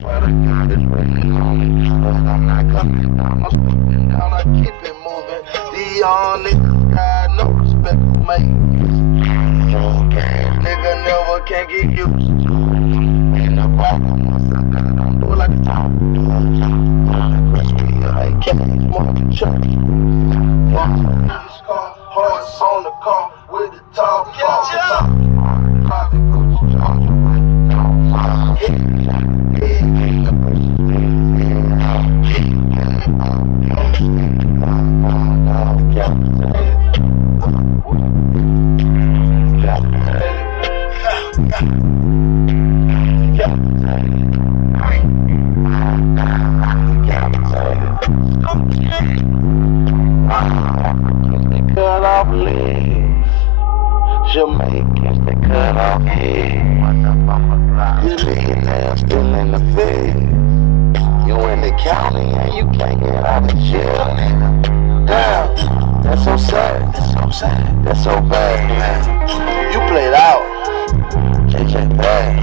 But I got this raining on me, but I'm not coming down. I'm stepping down, I keep it moving. These young niggas got no respect for me. Nigga never can get used to it. In the bottom, once I got on, do it like a top. Crispy, I can't smoke the church. Horse on the car with the top. Cut off legs, Jamaicans, they cut off heads. You millionaire still in the feds. You in the county and you can't get out of jail. Damn, that's so sad. That's so sad. That's so bad, man. You played out. They just bad.